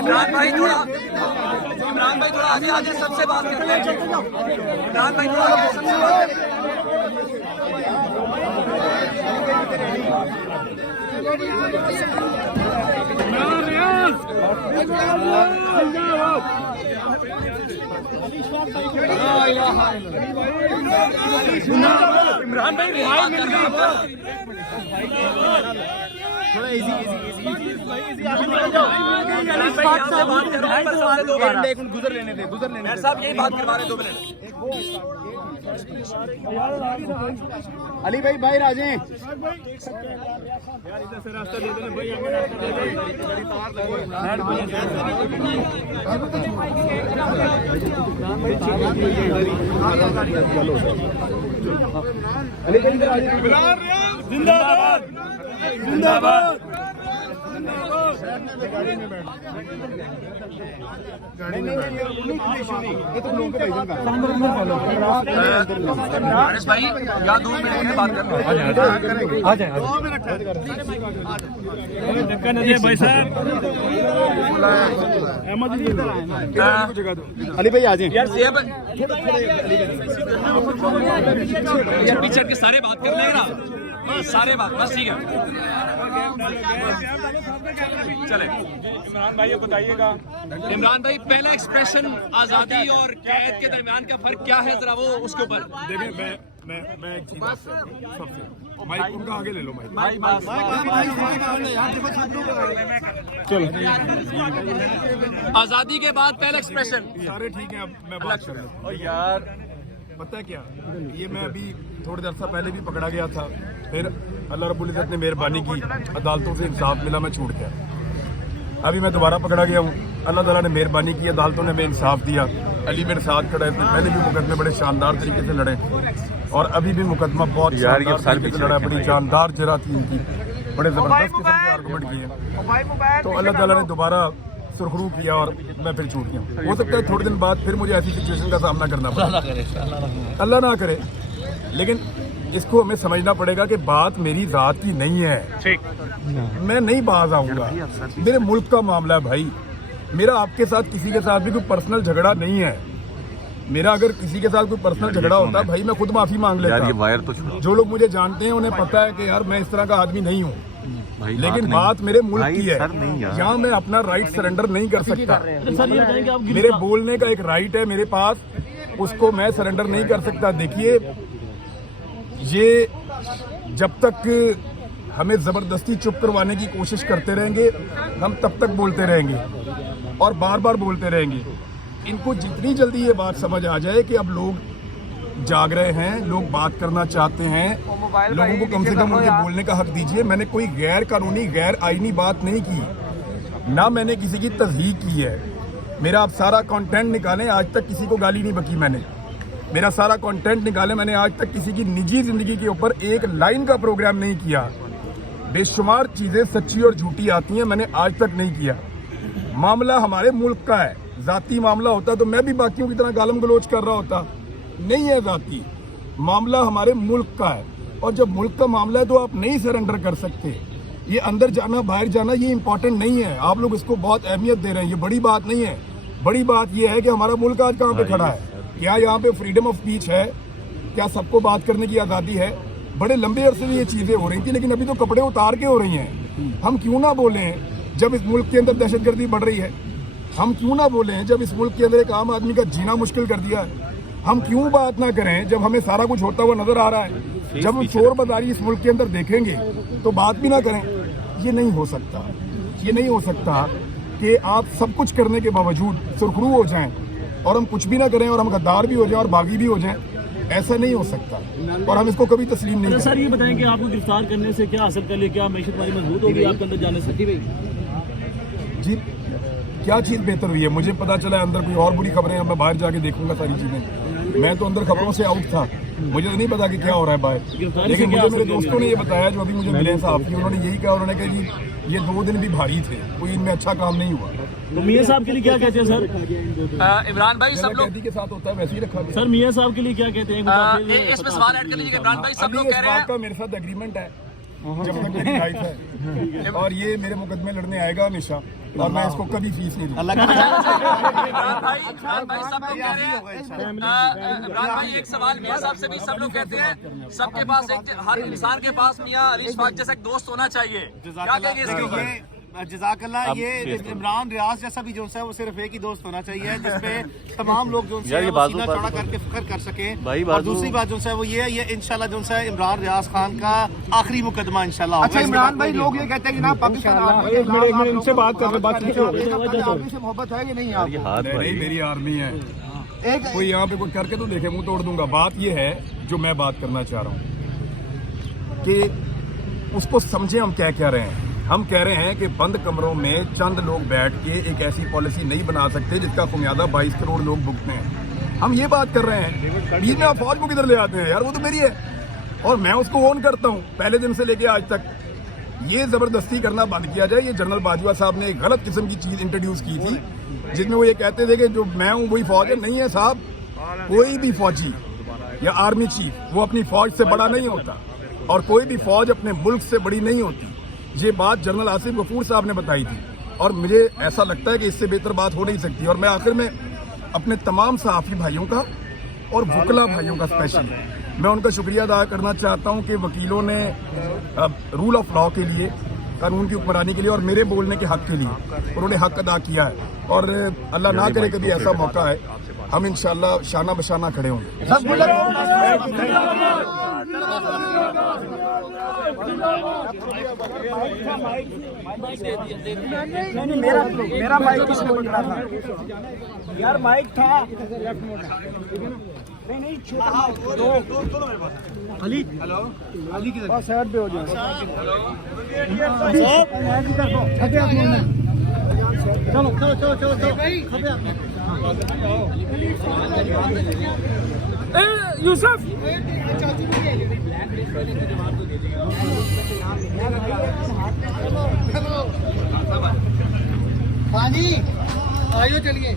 इमरान भाई थोड़ा आगे आगे सबसे बात करते हैं। इमरान भाई थोड़ा आगे सबसे बात करते हैं। इमरान भाई थोड़ा इजी गुजर लेने दे साहब, यही बात करवा रहे 2 मिनट। अली भाई बाहर आ जाएं। जिंदाबाद जिंदाबाद। हरीश भाई या 2 मिनट में बात करते हैं। आ जाए 2 मिनट भाई साहब। अली भाई आ जाए यार सेब यार पीछे के सारे बात कर लेगा सारे बात बस ठीक है चले। इमरान भाई बताइएगा। इमरान भाई पहला एक्सप्रेशन आजादी और कैद के दरमियान का फर्क क्या है, जरा वो उसके ऊपर देखिए। मैं एक चीज सबसे माइक उनका आगे ले लो। चलो आजादी के बाद पहला एक्सप्रेशन सारे ठीक है। अब मैं बात कर रहा हूँ यार, पता है क्या, ये मैं अभी थोड़ी देर पहले भी पकड़ा गया था, फिर अल्लाह रब्बुल इज़्ज़त ने मेहरबानी की, अदालतों से इंसाफ मिला, मैं छूट गया। अभी मैं दोबारा पकड़ा गया हूँ, अल्लाह ताला ने मेहरबानी की, अदालतों ने हमें इंसाफ दिया। अली मेरे साथ खड़ा है, पहले भी मुकदमे बड़े शानदार तरीके से लड़े और अभी भी मुकदमा बहुत शानदार तरीके से लड़ा, बड़ी जानदार जरा थी इनकी, बड़े जबरदस्त किस्म के आर्गूमेंट किए। तो अल्लाह ताला ने दोबारा सुरखरू किया और मैं फिर छूट गया। हो सकता है थोड़े दिन बाद फिर मुझे ऐसी सिचुएशन का सामना करना पड़े, अल्लाह ना करे, लेकिन इसको हमें समझना पड़ेगा कि बात मेरी रात की नहीं है। मैं नहीं बाज आऊंगा, मेरे मुल्क का मामला है भाई। मेरा आपके साथ किसी के साथ भी कोई पर्सनल झगड़ा नहीं है। मेरा अगर किसी के साथ कोई पर्सनल झगड़ा होता भाई मैं खुद माफी मांग लेता। जो लोग मुझे जानते हैं उन्हें पता है कि यार मैं इस तरह का आदमी नहीं हूँ, लेकिन बात मेरे मुल्क की है। यहाँ मैं अपना राइट सरेंडर नहीं कर सकता। मेरे बोलने का एक राइट है मेरे पास, उसको मैं सरेंडर नहीं कर सकता। देखिए, ये जब तक हमें जबरदस्ती चुप करवाने की कोशिश करते रहेंगे हम तब तक बोलते रहेंगे और बार बार बोलते रहेंगे। इनको जितनी जल्दी ये बात समझ आ जाए कि अब लोग जाग रहे हैं, लोग बात करना चाहते हैं, लोगों को कम से कम उनके बोलने का हक दीजिए। मैंने कोई गैर कानूनी गैर आईनी बात नहीं की, ना मैंने किसी की तज़हीक की है। मेरा आप सारा कंटेंट निकालें, आज तक किसी को गाली नहीं बकी मैंने। मेरा सारा कंटेंट निकालें, मैंने आज तक किसी की निजी जिंदगी के ऊपर एक लाइन का प्रोग्राम नहीं किया। बेशुमार चीज़ें सच्ची और झूठी आती हैं, मैंने आज तक नहीं किया। मामला हमारे मुल्क का है, ज़ाती मामला होता तो मैं भी बाकियों की तरह गालम गलोच कर रहा होता। नहीं है ज़ाती मामला, हमारे मुल्क का है, और जब मुल्क का मामला है तो आप नहीं सरेंडर कर सकते। ये अंदर जाना बाहर जाना ये इंपॉर्टेंट नहीं है, आप लोग इसको बहुत अहमियत दे रहे हैं, ये बड़ी बात नहीं है। बड़ी बात ये है कि हमारा मुल्क आज कहाँ पे खड़ा है, क्या यहाँ पे फ्रीडम ऑफ स्पीच है, क्या सबको बात करने की आज़ादी है। बड़े लंबे अरसे से ये चीज़ें हो रही थी, लेकिन अभी तो कपड़े उतार के हो रही हैं। हम क्यों ना बोलें जब इस मुल्क के अंदर दहशतगर्दी बढ़ रही है? हम क्यों ना बोलें जब इस मुल्क के अंदर एक आम आदमी का जीना मुश्किल कर दिया है? हम क्यों बात ना करें जब हमें सारा कुछ होता हुआ नजर आ रहा है? जब हम चोर बाजारी इस मुल्क के अंदर देखेंगे तो बात भी ना करें? ये नहीं हो सकता, ये नहीं हो सकता कि आप सब कुछ करने के बावजूद सुरखरू हो जाएं और हम कुछ भी ना करें और हम गद्दार भी हो जाएं और बागी भी हो जाएं। ऐसा नहीं हो सकता और हम इसको कभी तस्लीम नहीं करें। सर ये बताएं कि आपको गिरफ्तार करने से क्या हासिल कर लिया, क्या मैशत हमारी मजबूत होगी आपके अंदर जाने से? जी क्या चीज़ बेहतर हुई है? मुझे पता चला अंदर कोई और बुरी खबरें हैं, मैं बाहर जाके देखूंगा सारी चीज़ें। मैं तो अंदर खबरों से आउट था, मुझे तो नहीं पता कि क्या हो रहा है बाहर, लेकिन मुझे मेरे दोस्तों ने ये बताया जो अभी मुझे मिले साहब, उन्होंने यही कहा, उन्होंने कहा जी ये 2 दिन भी भारी थे, कोई इनमें अच्छा काम नहीं हुआ। तो मियाँ साहब के लिए क्या कहते हैं सर? इमरान भाई सब लोग कैदी के साथ होता है वैसे ही रखा गया। सर मियाँ साहब के लिए क्या कहते हैं? इसमें सवाल ऐड कर लीजिएगा इमरान भाई, सब अभी लोग इस कह रहे बात हैं का मेरे साथ एग्रीमेंट है जब तक मेरी लाइफ है, और ये मेरे मुकदमे लड़ने आएगा हमेशा, और मैं इसको कभी फीस नहीं दूंगा। इमरान भाई सब लोग कह रहे हैं इमरान भाई एक सवाल मियाँ साहब से भी सब लोग कहते हैं सबके पास एक हर इंसान के पास मियाँ अलीश फाज जैसा एक दोस्त होना चाहिए, क्या कहेंगे इसके ऊपर? जज़ाकल्लाह। ये इमरान रियाज जैसा भी जो है वो सिर्फ एक ही दोस्त होना चाहिए जिसपे तमाम लोग जो है वो सीना चौड़ा करके फख्र कर सके। और दूसरी बात जो है वो ये है, ये इंशाल्लाह जो है इमरान रियाज खान का आखिरी मुकदमा इंशाल्लाह। अच्छा इमरान भाई, लोग ये कहते हैं कि ना पाकिस्तान उनसे बात कर रहे, बात आर्मी से मोहब्बत है कि नहीं? नहीं, मेरी आर्मी है। कोई यहाँ पे कोई करके तो देखे, मुंह तोड़ दूंगा। बात ये है जो मैं बात करना चाह रहा हूँ कि उसको समझे हम क्या कह रहे हैं। हम कह रहे हैं कि बंद कमरों में चंद लोग बैठ के एक ऐसी पॉलिसी नहीं बना सकते जिसका खुमियादा 22 करोड़ लोग भुगते हैं। हम ये बात कर रहे हैं। बीच में आप फौज को किधर ले आते हैं यार, वो तो मेरी है और मैं उसको ओन करता हूँ पहले दिन से लेके आज तक। ये जबरदस्ती करना बंद किया जाए। ये जनरल बाजवा साहब ने एक गलत किस्म की चीज इंट्रोड्यूस की थी जिसमें वो ये कहते थे कि जो मैं हूँ वही फौज है। नहीं है साहब, कोई भी फौजी या आर्मी चीफ वो अपनी फौज से बड़ा नहीं होता, और कोई भी फौज अपने मुल्क से बड़ी नहीं होती। ये बात जनरल आसिफ गफूर साहब ने बताई थी, और मुझे ऐसा लगता है कि इससे बेहतर बात हो नहीं सकती। और मैं आखिर में अपने तमाम सहाफ़ी भाइयों का और वकला भाइयों का स्पेशली मैं उनका शुक्रिया अदा करना चाहता हूं कि वकीलों ने रूल ऑफ लॉ के लिए, कानून की हुक्मरानी के लिए और मेरे बोलने के हक के लिए उन्होंने हक अदा किया है। और अल्लाह ना करे कभी ऐसा मौका है, हम इंशाल्लाह शाना बशाना खड़े होंगे। मेरा माइक किसने पकड़ा था यार? माइक था नहीं अली। हेलो अली की साइड पे हो जाओ। चलो यूसुफ पानी आइए चलिए। वो